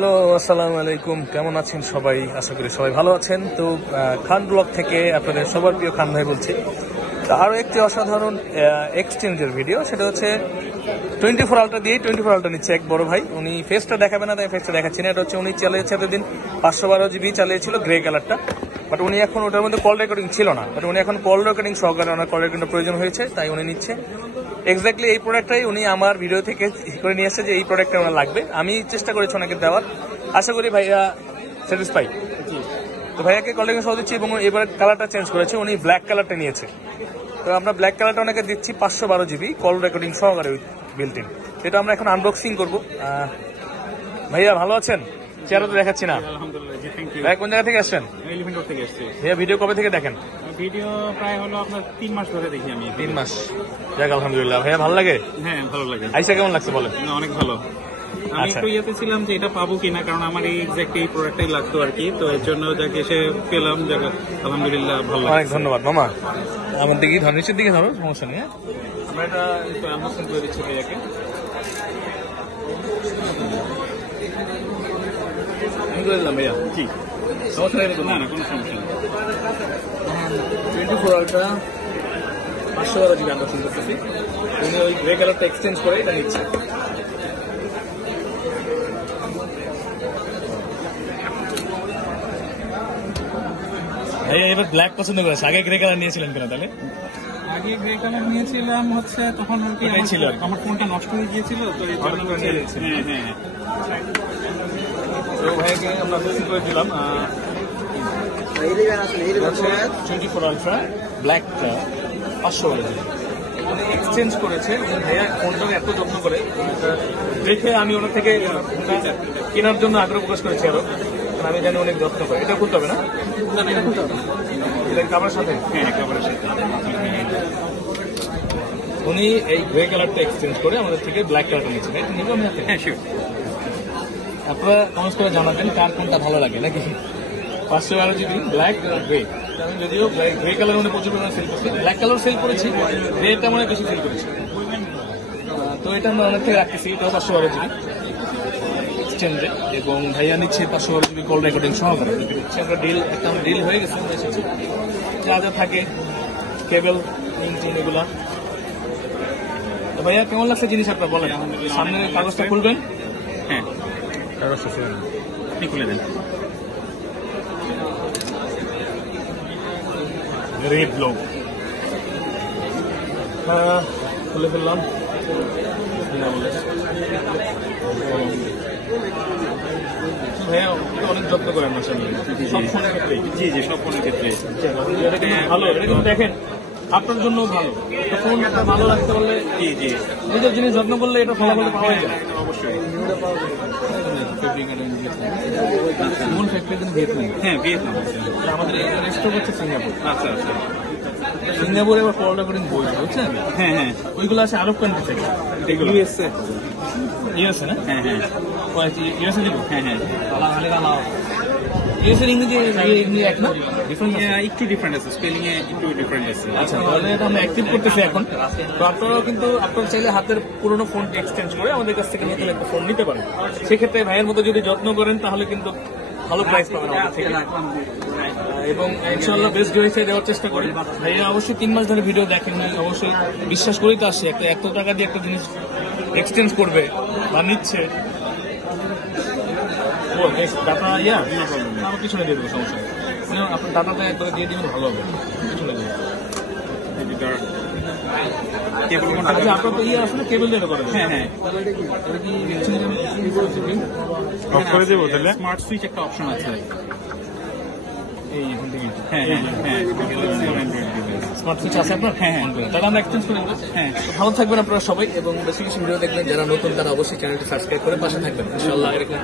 Hello, আসসালামু আলাইকুম। কেমন আছেন সবাই? আশা করি সবাই ভালো আছেন। তো খান ব্লগ থেকে আপনাদের সবার প্রিয় খান ভাই বলছি। তো আরও একটি অসাধারণ এক্সচেঞ্জের ভিডিও, সেটা হচ্ছে 24 আলট্রা দিয়ে 24 আলট্রা নিচ্ছে এক বড় ভাই। উনি ফেসটা দেখাবে না, তাই ফেসটা দেখাচ্ছি না। এটা হচ্ছে উনি চালিয়েছে এতদিন 512 GB চালিয়েছিল গ্রে কালারটা, বাট উনি এখন ওটার মধ্যে কল রেকর্ডিং ছিল না, বাট উনি এখন কল রেকর্ডিং সহকারে ওনার কল রেকর্ডিংটা প্রয়োজন হয়েছে, তাই উনি নিচ্ছে। এক্স্যাক্টলি এই প্রোডাক্টটাই উনি আমার ভিডিও থেকে করে নিয়ে এসেছে যে এই প্রোডাক্টটা ওনার লাগবে। আমি চেষ্টা করেছি ওনাকে দেওয়ার, আশা করি ভাইয়া স্যাটিসফাই। তো ভাইয়াকে কল রেকর্ডিং সহ দিচ্ছি এবং এবার কালারটা চেঞ্জ করেছে, উনি ব্ল্যাক কালারটা নিয়েছে। তো আমরা ব্ল্যাক কালারটা ওনাকে দিচ্ছি 512 GB কল রেকর্ডিং সহকারে বিল্ট ইন। এটা আমরা এখন আনবক্সিং করবো। ভাইয়া ভালো আছেন? চেহারা তো দেখাচ্ছি না। ভাইয়া কোন জায়গা থেকে আসছেন? ভাইয়া ভিডিও কবে থেকে দেখেন? ভিডিও প্রায় হলো আপনার 3 মাস ধরে দেখি আমি। 3 মাস? যাক আলহামদুলিল্লাহ। ভাইয়া ভালো লাগে? হ্যাঁ ভালো লাগে। আইসা কেমন লাগছে বলেন? অনেক ভালো। আমি আচ্ছা। একটু ইয়েতে ছিলাম যে এটা পাবো কিনা, কারণ আমার এই এক্সাক্ট এই প্রোডাক্টটাই লাগতো আর কি। তো এর জন্য যাকে এসে পেলাম, যাক আলহামদুলিল্লাহ ভালো লাগে। অনেক ধন্যবাদ মামা। আমার দিকে ধর, নিচের দিকে ধরো, সমস্যা নেই। আমরা এটা একটু আনবক্সিং করে দিচ্ছি ভাইয়াকে। আমি করে দিলাম ভাইয়া। জি, সমস্যা নেই। না না কোনো সমস্যা নেই। 24 আলট্রা 512 GB আনবক্সিং করতেছি। উনি ওই গ্রে কালারটা এক্সচেঞ্জ করে এটা নিচ্ছে। ভাইয়া এবার ব্ল্যাক পছন্দ করেছে, আগে গ্রে কালার নিয়েছিলেন কেন তাহলে? আগে গ্রে কালার নিয়েছিলাম হচ্ছে তখন আর কি ওটাই ছিল আর কি। আমার ফোনটা নষ্ট হয়ে গিয়েছিল, তো এই জন্য নিয়ে নিয়েছি। হ্যাঁ হ্যাঁ। তো ভাইয়াকে আমরা বুকিং করে দিলাম। হচ্ছে 24 আলট্রা ব্ল্যাকটা 512 GB এক্সচেঞ্জ করেছে। ভাইয়া ফোনটাকে এত যত্ন করে দেখে আমি ওনার থেকে কেনার জন্য আগ্রহ প্রকাশ করেছি আরো, কারণ আমি জানি অনেক যত্ন করে। এটা খুলতে হবে না? এটা খুলতে হবে। এটা কাভারের সাথে? হ্যাঁ কাভারের সাথে। উনি এই গ্রে কালারটা এক্সচেঞ্জ করে আমাদের থেকে ব্ল্যাক কালারটা নিচ্ছেন। এটা নিব আমি হাতে? হ্যাঁ শিওর। আপনারা কমেন্ট করে জানাবেন কার কোনটা ভালো লাগে নাকি। 512 GB ব্ল্যাক গ্রে। আমি যদিও গ্রে কালার মনে প্রচুর পরিমাণে সেল করছি, ব্ল্যাক কালার সেল করেছি, গ্রেটা মনে বেশি সেল করেছি। তো এটা আমরা অনেক থেকে রাখতেছি। এটাও 512 GB এক্সচেঞ্জে, এবং ভাইয়া নিচ্ছে 512 GB কল রেকর্ডিং সহকারে। একটা ডিল হয়ে গেছে, আমরা এসেছি। যা যা থাকে কেবল ইঞ্জিন এগুলা। তো ভাইয়া কেমন লাগছে জিনিস আপনার বলেন? সামনের কাগজটা খুলবেন? হ্যাঁ কাগজটা খুলবেন, আপনি খুলে দেন। রেড ব্লগ খুলে ফেললাম। ভাইয়া অনেক যত্ন করেন না সামনে সব ফোনের ক্ষেত্রেই? জি জি, সব ফোনের ক্ষেত্রে। এটা কিন্তু ভালো, এটা কিন্তু দেখেন আপনার জন্য ভালো। ফোন ভালো রাখতে পারলে, জি জি নিজের জিনিস যত্ন করলে এটা ফলাফল পাওয়া যায়। অবশ্যই। মূল ফ্যাক্টরি কিন্তু ভিয়েতনাম। হ্যাঁ ভিয়েতনাম। আমাদের এখানে স্টক হচ্ছে সিঙ্গাপুর। আচ্ছা আচ্ছা। সিঙ্গাপুরে আবার কল রেকর্ডিং বই, বুঝছেন? হ্যাঁ হ্যাঁ। ওইগুলো আছে আরব কান্ট্রি থেকে। এগুলো ইউএসএ না? হ্যাঁ হ্যাঁ ইউএসএ দিব। হ্যাঁ হ্যাঁ। ইউএসএর ইংরেজি ইংরেজি এক না? ডিফারেন্স আছে? একটু ডিফারেন্ট আছে, স্পেলিং এ একটু ডিফারেন্ট আছে। আচ্ছা, তাহলে এটা আমরা অ্যাক্টিভ করতেছি এখন। তো আপনারাও কিন্তু আপনারা চাইলে হাতের পুরোনো ফোনটি এক্সচেঞ্জ করে আমাদের কাছ থেকে নতুন একটা ফোন নিতে পারেন। সেক্ষেত্রে ভাইয়ের মতো যদি যত্ন করেন তাহলে কিন্তু ভালো প্রাইস পাবেন আমাদের থেকে। এবং ইনশাআল্লাহ বেস্ট ডিভাইসে দেওয়ার চেষ্টা করি। ভাইয়া অবশ্যই 3 মাস ধরে ভিডিও দেখেন নাই, অবশ্যই বিশ্বাস করেই তো আসছে একটা এত টাকা দিয়ে একটা জিনিস এক্সচেঞ্জ করবে বা নিচ্ছে। ও ডাটা আমার পিছনে দিয়ে দেবো, সমস্যা নেই। আপনার ডাটাটা একবার দিয়ে দিবেন, ভালো হবে। পিছনে দেবেন। আচ্ছা, আপনার তো আসলে কেবল দিয়ে করেন? হ্যাঁ হ্যাঁ। অফ করে দেবো তাহলে? স্মার্ট সুইচ একটা অপশন আছে। এই এখান থেকে। হ্যাঁ হ্যাঁ হ্যাঁ। স্মার্ট সুইচ আছে আপনার? হ্যাঁ হ্যাঁ। তাহলে আমরা এক্সচেঞ্জ করে দেবো। হ্যাঁ। ভালো থাকবেন আপনারা সবাই, এবং বেশি বেশি ভিডিও দেখবেন। যারা নতুন তারা অবশ্যই চ্যানেলটি সাবস্ক্রাইব করে পাশে থাকবেন ইনশাআল্লাহ এরকম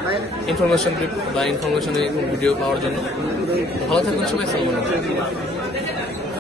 ইনফরমেশন বা ইনফরমেশনের ভিডিও পাওয়ার জন্য। ভালো থাকবেন সবাই। আসসালামু আলাইকুম।